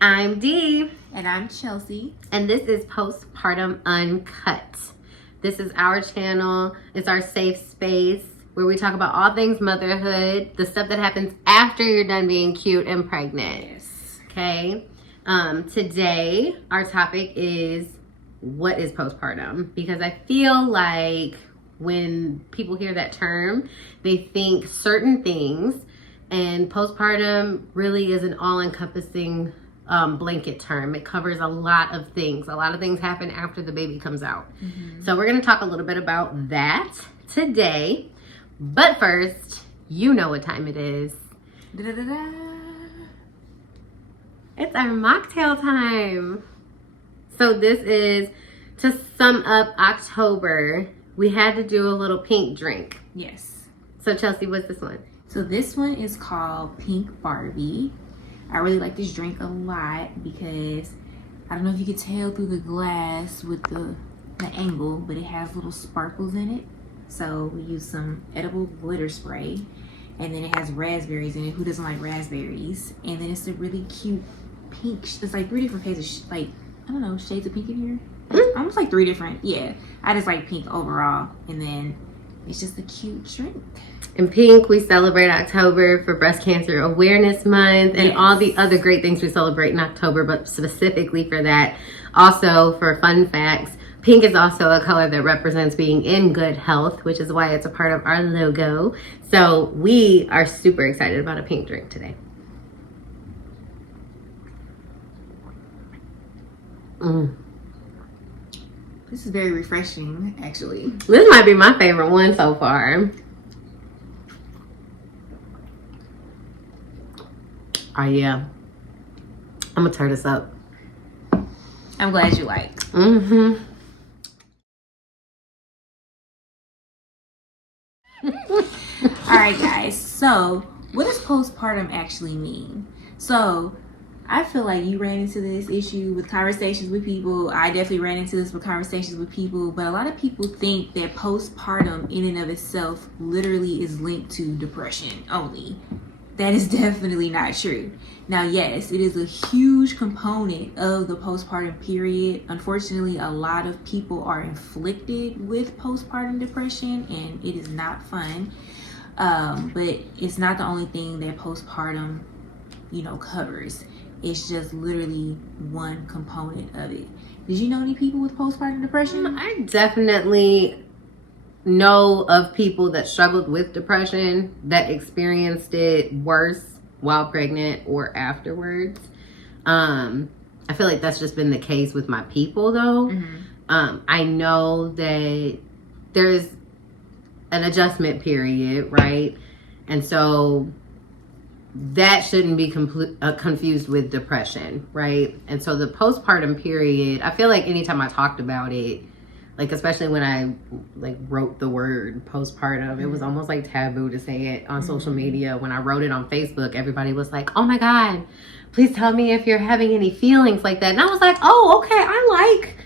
I'm Dee. And I'm Chelsea. And this is Postpartum Uncut. This is our channel. It's our safe space where we talk about all things motherhood, the stuff that happens after you're done being cute and pregnant. Yes. Okay. Today, our topic is what is postpartum? Because I feel like when people hear that term, they think certain things, and postpartum really is an all-encompassing blanket term. It covers a lot of things. A lot of things happen after the baby comes out. Mm-hmm. So we're going to talk a little bit about that today. But first, you know what time it is. Da-da-da-da. It's our mocktail time. So this is, to sum up October, we had to do a little pink drink. Yes. So Chelsea, what's this one? So this one is called Pink Barbie. I really like this drink a lot because I don't know if you could tell through the glass with the angle, but it has little sparkles in it. So we use some edible glitter spray, and then it has raspberries in it. Who doesn't like raspberries? And then it's a really cute pink. It's like three different shades of shades of pink in here. Mm-hmm. Almost like three different. Yeah, I just like pink overall, and then it's just a cute drink. In pink, we celebrate October for Breast Cancer Awareness Month and all the other great things we celebrate in October, but specifically for that. Also, for fun facts, pink is also a color that represents being in good health, which is why it's a part of our logo. So we are super excited about a pink drink today. This is very refreshing, actually. This might be my favorite one so far. Oh yeah, I'm gonna turn this up. I'm glad you like. Mm-hmm. All right, guys. So, what does postpartum actually mean? So, I feel like you ran into this issue with conversations with people. I definitely ran into this with conversations with people. But a lot of people think that postpartum in and of itself literally is linked to depression only. That is definitely not true. Now, yes, it is a huge component of the postpartum period. Unfortunately, a lot of people are inflicted with postpartum depression, and it is not fun. But it's not the only thing that postpartum, covers. It's just literally one component of it. Did you know any people with postpartum depression? I definitely know of people that struggled with depression, that experienced it worse while pregnant or afterwards. I feel like that's just been the case with my people, though. Mm-hmm. I know that there's an adjustment period, right? And so that shouldn't be confused with depression, right? And so the postpartum period, I feel like anytime I talked about it, like especially when I wrote the word postpartum, it was almost like taboo to say it on social media. When I wrote it on Facebook, everybody was like, "Oh my God, please tell me if you're having any feelings like that." And I was like, "Oh, okay, I like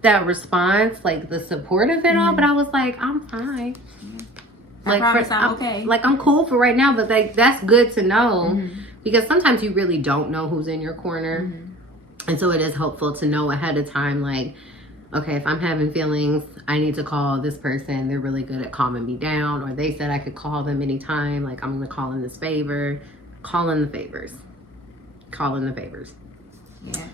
that response, like the support of it all." But I was like, "I'm fine. I promise I'm okay. Like I'm cool for right now." But like that's good to know because sometimes you really don't know who's in your corner, and so it is helpful to know ahead of time, like, okay, if I'm having feelings, I need to call this person. They're really good at calming me down. Or they said I could call them anytime. Like, I'm going to call in this favor. Call in the favors. Yeah.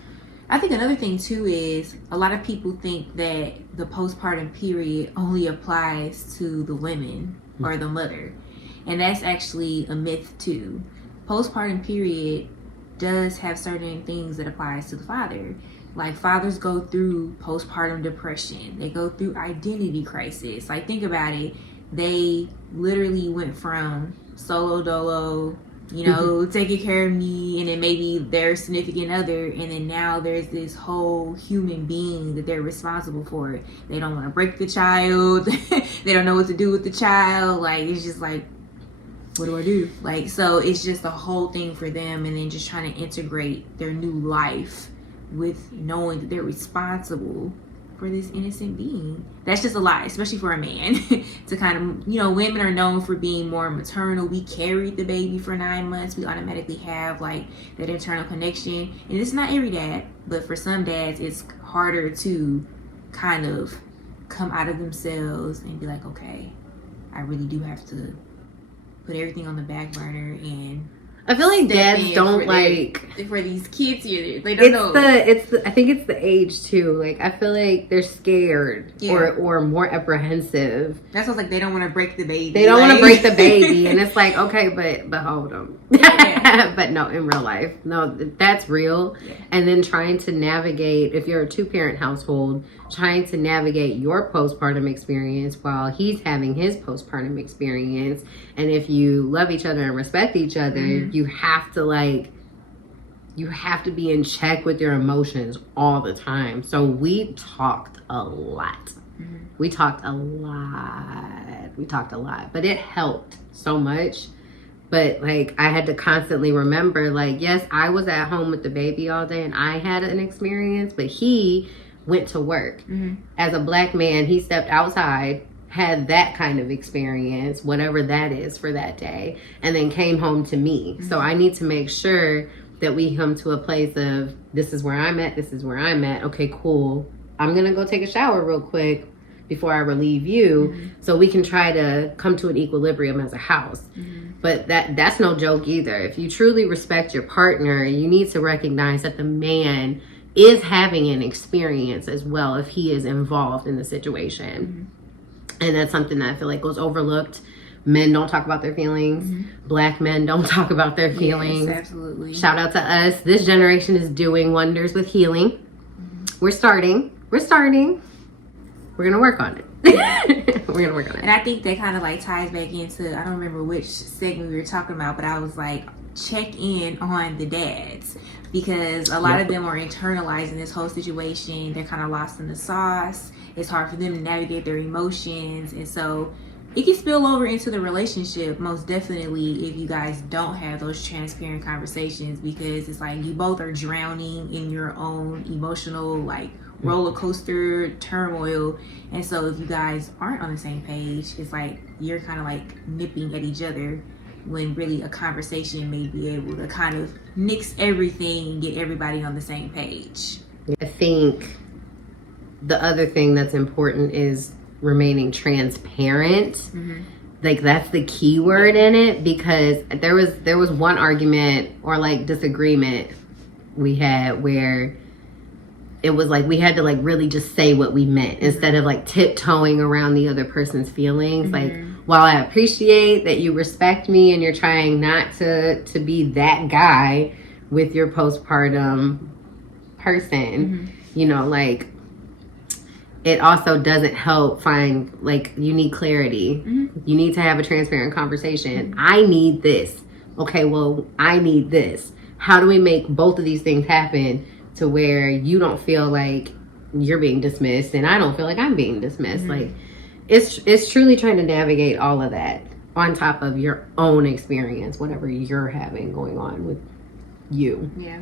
I think another thing, too, is a lot of people think that the postpartum period only applies to the women or the mother. And that's actually a myth, too. Postpartum period does have certain things that applies to the father. Like, fathers go through postpartum depression. They go through identity crisis. Like, think about it. They literally went from solo dolo, taking care of me, and then maybe their significant other, and then now there's this whole human being that they're responsible for. They don't want to break the child. They don't know what to do with the child. Like, it's just like, what do I do? Like, so it's just a whole thing for them, and then just trying to integrate their new life with knowing that they're responsible for this innocent being. That's just a lot, especially for a man. To kind of, women are known for being more maternal. We carried the baby for 9 months. We automatically have like that internal connection. And it's not every dad, but for some dads, it's harder to kind of come out of themselves and be like, okay, I really do have to put everything on the back burner and I feel like dads don't for these kids here. They don't know. I think it's the age too. Like I feel like they're scared or more apprehensive. That's what's like they don't want to break the baby. They don't want to break the baby, and it's like okay, but hold on. Yeah. But no, in real life, no, that's real. Yeah. And then trying to navigate if you're a 2-parent household, trying to navigate your postpartum experience while he's having his postpartum experience, and if you love each other and respect each other, you have to be in check with your emotions all the time. So we talked a lot. We talked a lot, but it helped so much. But like I had to constantly remember, like, yes, I was at home with the baby all day and I had an experience, but he went to work. As a Black man, he stepped outside, had that kind of experience, whatever that is for that day, and then came home to me. So I need to make sure that we come to a place of this is where I'm at, this is where I'm at. Okay, cool. I'm gonna go take a shower real quick before I relieve you, so we can try to come to an equilibrium as a house. But that's no joke either. If you truly respect your partner, you need to recognize that the man is having an experience as well if he is involved in the situation. And that's something that I feel like goes overlooked. Men don't talk about their feelings. Black men don't talk about their feelings. Yes, absolutely. Shout out to us. This generation is doing wonders with healing. We're starting. We're going to work on it. We're going to work on it. And I think that kind of like ties back into, I don't remember which segment we were talking about, but I was like, check in on the dads. Because a lot of them are internalizing this whole situation. They're kind of lost in the sauce. It's hard for them to navigate their emotions. And so it can spill over into the relationship, most definitely, if you guys don't have those transparent conversations, because it's like you both are drowning in your own emotional like roller coaster turmoil. And so if you guys aren't on the same page, it's like you're kind of like nipping at each other, when really a conversation may be able to kind of mix everything and get everybody on the same page. I think the other thing that's important is remaining transparent. Like that's the key word in it, because there was one argument or like disagreement we had where it was like we had to like really just say what we meant instead of like tiptoeing around the other person's feelings. Like, while I appreciate that you respect me and you're trying not to be that guy with your postpartum person, like it also doesn't help find, like, you need clarity. You need to have a transparent conversation. I need this. Okay, well, I need this. How do we make both of these things happen to where you don't feel like you're being dismissed and I don't feel like I'm being dismissed? Like, it's truly trying to navigate all of that on top of your own experience, whatever you're having going on with you. Yeah.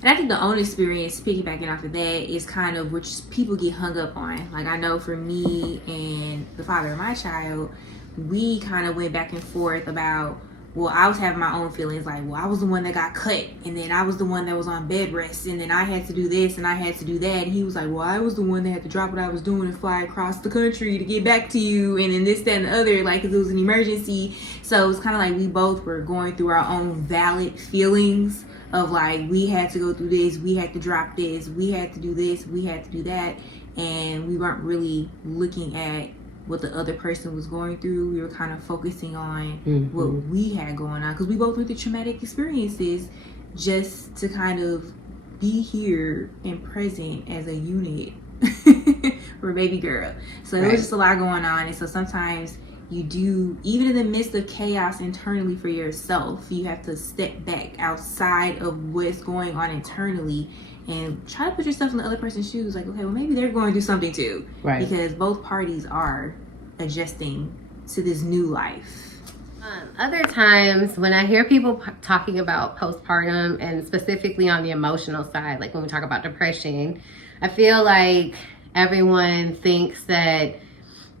And I think the own experience, piggybacking off of that, is kind of which people get hung up on. Like, I know for me and the father of my child, we kind of went back and forth about, well, I was having my own feelings, like, well, I was the one that got cut, and then I was the one that was on bed rest, and then I had to do this, and I had to do that, and he was like, well, I was the one that had to drop what I was doing and fly across the country to get back to you, and then this, that, and the other, like, 'cause it was an emergency. So it was kind of like we both were going through our own valid feelings of, like, we had to go through this, we had to drop this, we had to do this, we had to do that, and we weren't really looking at what the other person was going through. We were kind of focusing on what we had going on, because we both went through traumatic experiences, just to kind of be here and present as a unit for baby girl. So there was just a lot going on, and so sometimes you do, even in the midst of chaos internally for yourself, you have to step back outside of what's going on internally and try to put yourself in the other person's shoes. Like, okay, well, maybe they're going through something too. Right. Because both parties are adjusting to this new life. Other times when I hear people talking about postpartum, and specifically on the emotional side, like when we talk about depression, I feel like everyone thinks that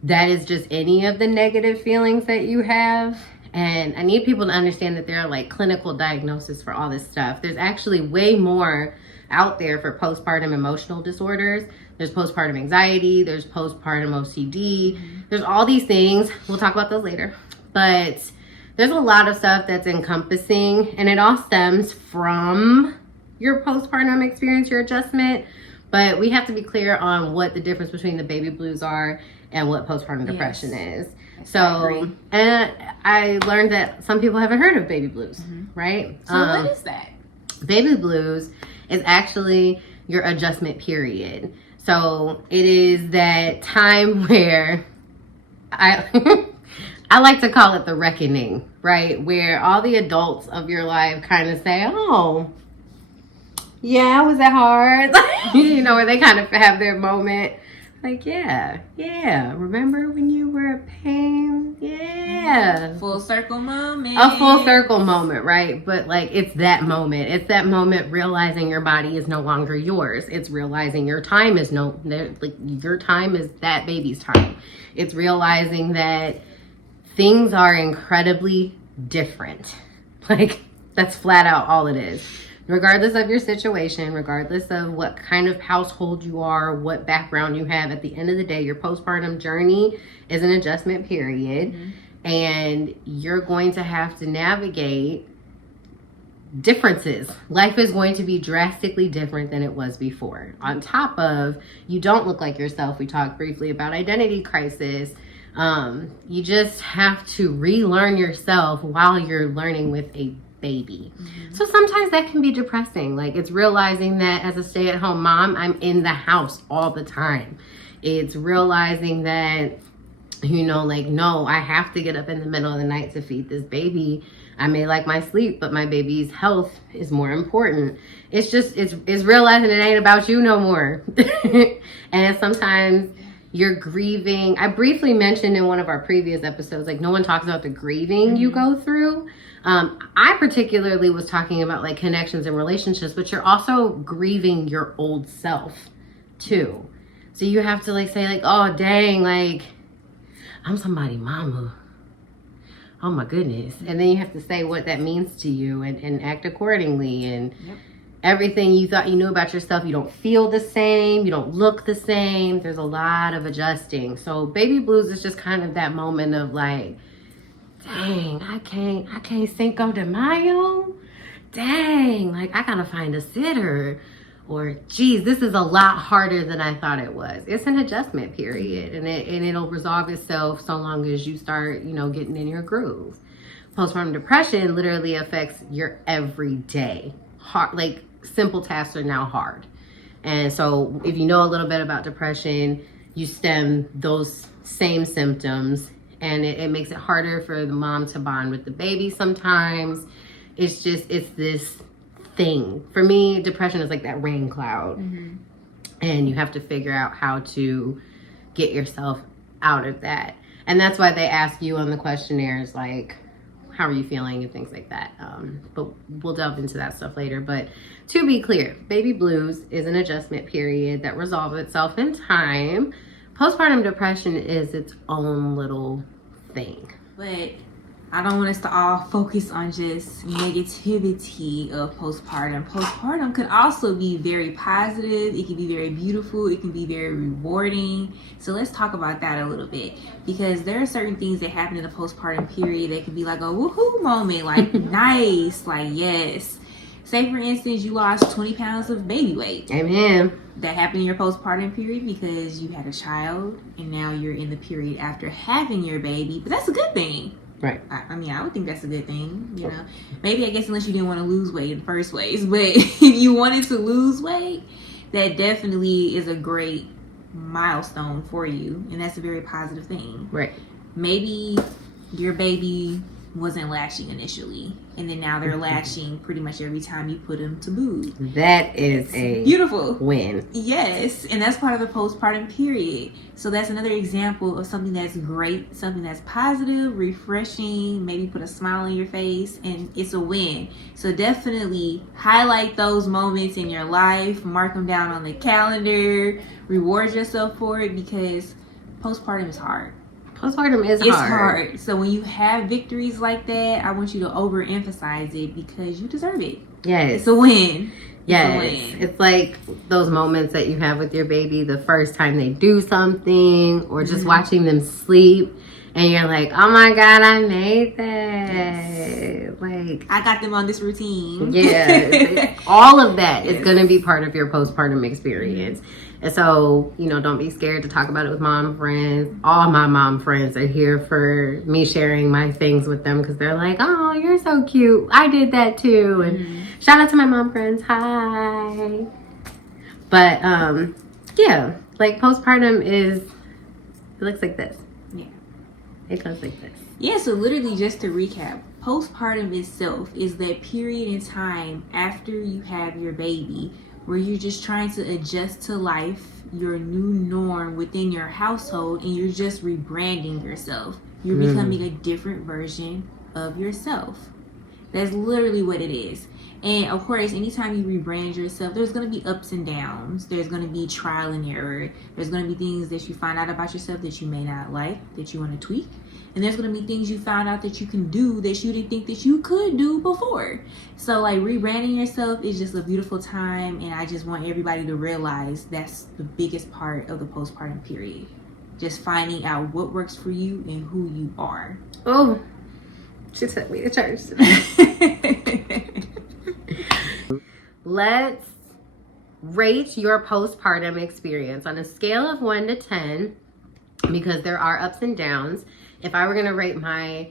is just any of the negative feelings that you have. And I need people to understand that there are like clinical diagnoses for all this stuff. There's actually way more out there for postpartum emotional disorders. There's postpartum anxiety, there's postpartum OCD, there's all these things. We'll talk about those later. But there's a lot of stuff that's encompassing, and it all stems from your postpartum experience, your adjustment. But we have to be clear on what the difference between the baby blues are and what postpartum depression is. So, and I learned that some people haven't heard of baby blues, right? So what is that? Baby blues is actually your adjustment period. So it is that time where I like to call it the reckoning, right? Where all the adults of your life kind of say, oh, yeah, was that hard? You know, where they kind of have their moment. Like, yeah, remember when you were a pain? Yeah. Full circle moment. A full circle moment, right? But like, it's that moment. It's that moment realizing your body is no longer yours. It's realizing your time is your time is that baby's time. It's realizing that things are incredibly different. Like, that's flat out all it is. Regardless of your situation, regardless of what kind of household you are, what background you have, at the end of the day, your postpartum journey is an adjustment period. And you're going to have to navigate differences. Life is going to be drastically different than it was before. On top of, you don't look like yourself. We talked briefly about identity crisis. You just have to relearn yourself while you're learning with a baby. So sometimes that can be depressing. Like, it's realizing that as a stay-at-home mom, I'm in the house all the time. It's realizing that, you know, like, no, I have to get up in the middle of the night to feed this baby. I may like my sleep, but my baby's health is more important. It's just, it's realizing it ain't about you no more. And sometimes you're grieving. I briefly mentioned in one of our previous episodes, like, no one talks about the grieving you go through. I particularly was talking about like connections and relationships, but you're also grieving your old self too. So you have to like say like, oh dang, like I'm somebody's mama. Oh my goodness. And then you have to say what that means to you and act accordingly. And everything you thought you knew about yourself, you don't feel the same, you don't look the same. There's a lot of adjusting. So baby blues is just kind of that moment of like, dang, I can't Cinco de Mayo. Dang, like I gotta find a sitter. Or geez, this is a lot harder than I thought it was. It's an adjustment period, and it'll resolve itself so long as you start, you know, getting in your groove. Postpartum depression literally affects your everyday. Hard, like simple tasks are now hard. And so if you know a little bit about depression, you stem those same symptoms. And it makes it harder for the mom to bond with the baby sometimes. It's this thing. For me, depression is like that rain cloud. And you have to figure out how to get yourself out of that. And that's why they ask you on the questionnaires, like, how are you feeling and things like that. But we'll delve into that stuff later. But to be clear, baby blues is an adjustment period that resolves itself in time. Postpartum depression is its own little thing. But I don't want us to all focus on just negativity of postpartum. Postpartum can also be very positive. It can be very beautiful. It can be very rewarding. So let's talk about that a little bit, because there are certain things that happen in the postpartum period that can be like a woohoo moment, like nice, like yes. Say for instance, you lost 20 pounds of baby weight. Amen. That happened in your postpartum period because you had a child and now you're in the period after having your baby. But that's a good thing. Right. I mean, I would think that's a good thing, you know. Maybe, I guess, unless you didn't want to lose weight in the first place. But if you wanted to lose weight, that definitely is a great milestone for you. And that's a very positive thing. Right. Maybe your baby wasn't latching initially, and then now they're latching pretty much every time you put them to boob. That is a beautiful win. Yes, and that's part of the postpartum period. So that's another example of something that's great, something that's positive, refreshing, maybe put a smile on your face, and it's a win. So definitely highlight those moments in your life, mark them down on the calendar, reward yourself for it, because postpartum is hard. Postpartum is It's hard. hard. So when you have victories like that, I want you to overemphasize it because you deserve it. Yes. It's a win. Yes. It's like those moments that you have with your baby the first time they do something, or just watching them sleep, and you're like, oh my God, I made that. Yes. Like, I got them on this routine. Yeah. All of that is going to be part of your postpartum experience. And so, you know, don't be scared to talk about it with mom friends. All my mom friends are here for me sharing my things with them, because they're like, oh, you're so cute. I did that too. And shout out to my mom friends. Hi. But yeah, like postpartum it looks like this. Yeah. It goes like this. Yeah, so literally just to recap, postpartum itself is that period in time after you have your baby where you're just trying to adjust to life, your new norm within your household, and you're just rebranding yourself. You're becoming a different version of yourself. That's literally what it is. And of course, anytime you rebrand yourself, there's going to be ups and downs. There's going to be trial and error. There's going to be things that you find out about yourself that you may not like, that you want to tweak. And there's going to be things you found out that you can do that you didn't think that you could do before. So like rebranding yourself is just a beautiful time. And I just want everybody to realize that's the biggest part of the postpartum period. Just finding out what works for you and who you are. Oh, she took me to church today. Let's rate your postpartum experience on a scale of 1 to 10, because there are ups and downs. If I were going to rate my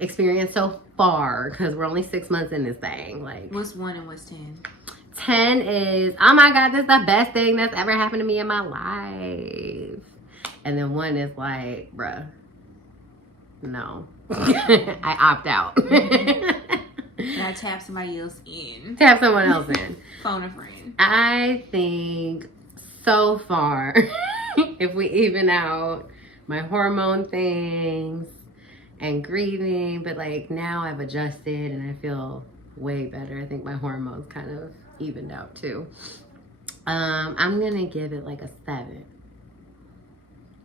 experience so far, because we're only 6 months in this thing, like, What's 1 and what's 10? 10 is, oh my God, this is the best thing that's ever happened to me in my life. And then 1 is like, bruh, no. I opt out. And I tap somebody else in. Tap someone else in. Phone a friend. I think so far, if we even out my hormone things and grieving, but like now I've adjusted and I feel way better. I think my hormones kind of evened out too. I'm gonna give it like a 7.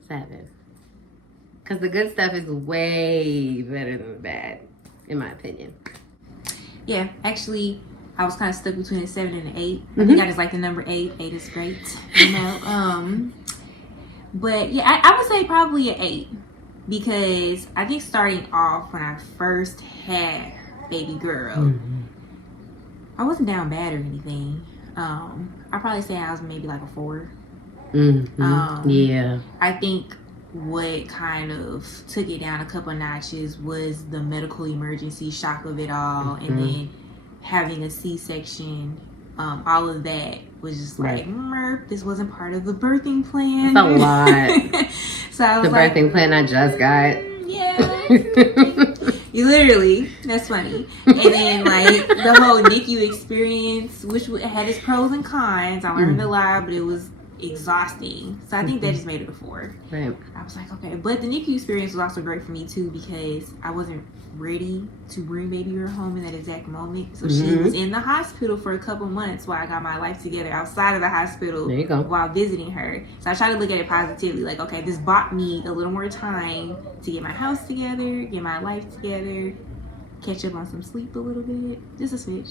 7. Because the good stuff is way better than the bad, in my opinion. Yeah, actually, I was kind of stuck between a 7 and an 8. I think I just like the number 8. 8 is great, you know. But yeah, I would say probably an 8, because I think starting off when I first had baby girl, I wasn't down bad or anything. I'd probably say I was maybe like a 4. Yeah. I think what kind of took it down a couple notches was the medical emergency shock of it all, and then having a C-section. All of that was just like, this wasn't part of the birthing plan. It's a lot. So I was the birthing plan I just got. You literally, that's funny. And then like the whole NICU experience, which had its pros and cons. I learned a lot, but it was exhausting. So I think that just made it a 4. Right. I was like, okay. But the NICU experience was also great for me too, because I wasn't ready to bring baby girl home in that exact moment. So she was in the hospital for a couple months while I got my life together outside of the hospital. There you go. While visiting her. So I try to look at it positively. Like, okay, this bought me a little more time to get my house together, get my life together, catch up on some sleep a little bit. Just a switch.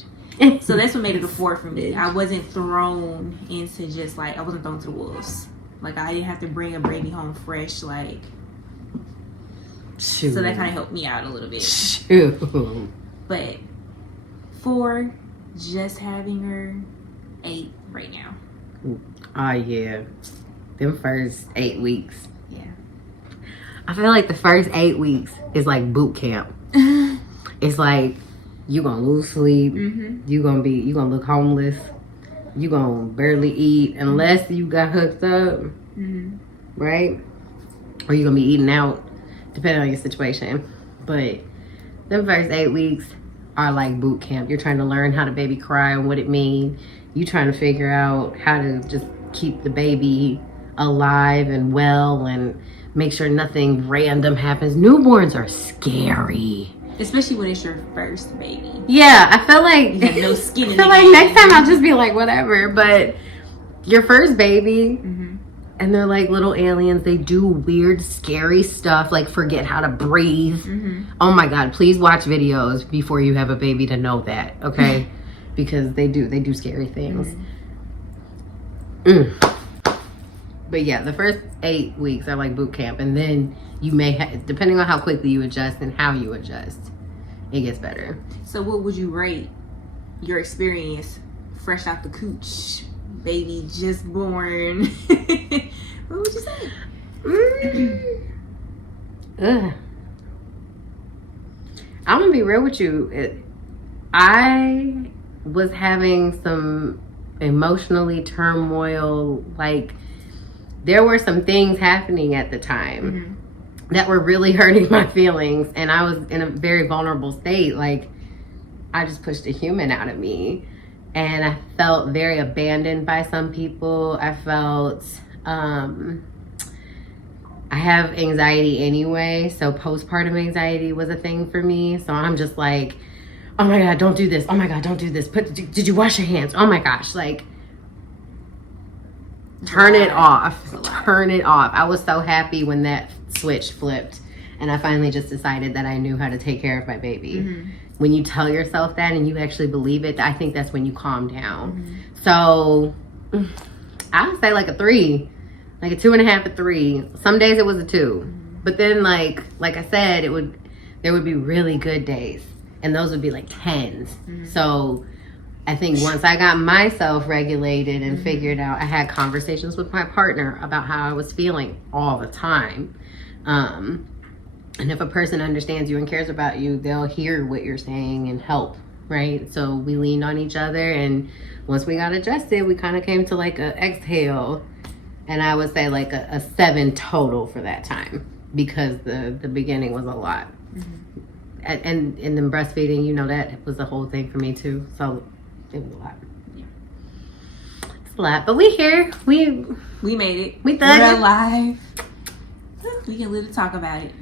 So that's what made it a 4 for me. I wasn't thrown into just like, I wasn't thrown to the wolves. Like, I didn't have to bring a baby home fresh, like. Shoot. So that kind of helped me out a little bit. Shoot. But 4, just having her, 8 right now. Oh yeah. Them first 8 weeks. Yeah. I feel like the first 8 weeks is like boot camp. It's like you gonna lose sleep. You gonna look homeless. You gonna barely eat unless you got hooked up, right? Or you gonna be eating out, depending on your situation. But The first 8 weeks are like boot camp. You're trying to learn how to baby cry and what it means. You trying to figure out how to just keep the baby alive and well and make sure nothing random happens. Newborns are scary. Especially when it's your first baby. Yeah, I feel like you have no skin in I the feel like game. next time I'll just be like whatever. But your first baby, and they're like little aliens. They do weird, scary stuff, like forget how to breathe. Oh my God, please watch videos before you have a baby to know that, okay? Because they do scary things. But yeah, the first 8 weeks are like boot camp, and then you may depending on how quickly you adjust and how you adjust, it gets better. So what would you rate your experience fresh out the cooch, baby just born? What would you say? I'm gonna be real with you. I was having some emotionally turmoil. Like, there were some things happening at the time that were really hurting my feelings, and I was in a very vulnerable state. Like, I just pushed a human out of me, and I felt very abandoned by some people. I felt I have anxiety anyway, so postpartum anxiety was a thing for me. So I'm just like, oh my God, don't do this. Oh my God, don't do this. Did you wash your hands? Oh my gosh, like, turn it off. Turn it off. I was so happy when that switch flipped, and I finally just decided that I knew how to take care of my baby. When you tell yourself that and you actually believe it, I think that's when you calm down. So I would say like a 3. Like a 2.5, a 3. Some days it was a 2, but then like I said, there would be really good days, and those would be like 10s. So I think once I got myself regulated and figured out, I had conversations with my partner about how I was feeling all the time. And if a person understands you and cares about you, they'll hear what you're saying and help, right? So we leaned on each other, and once we got adjusted, we kind of came to like a exhale. And I would say like a 7 total for that time, because the beginning was a lot. And in the breastfeeding, you know, that was the whole thing for me too. So it was a lot. It's a lot, but we here. We made it. We done We're it. alive. We can live to talk about it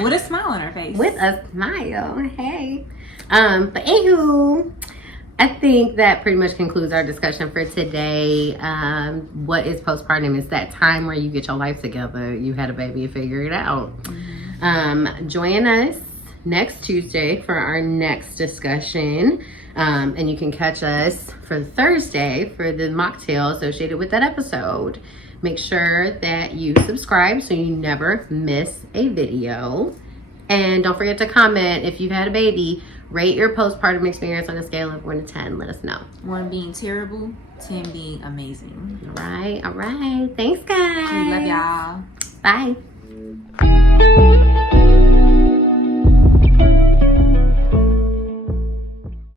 with a smile on our face. With a smile. Hey. But anywho, I think that pretty much concludes our discussion for today. What is postpartum? It's that time where you get your life together. You had a baby, you figure it out. Join us next Tuesday for our next discussion. And you can catch us for Thursday for the mocktail associated with that episode. Make sure that you subscribe so you never miss a video. And don't forget to comment if you've had a baby. Rate your postpartum experience on a scale of 1 to 10. Let us know. 1 being terrible, 10 being amazing. All right. Thanks, guys. We love y'all. Bye.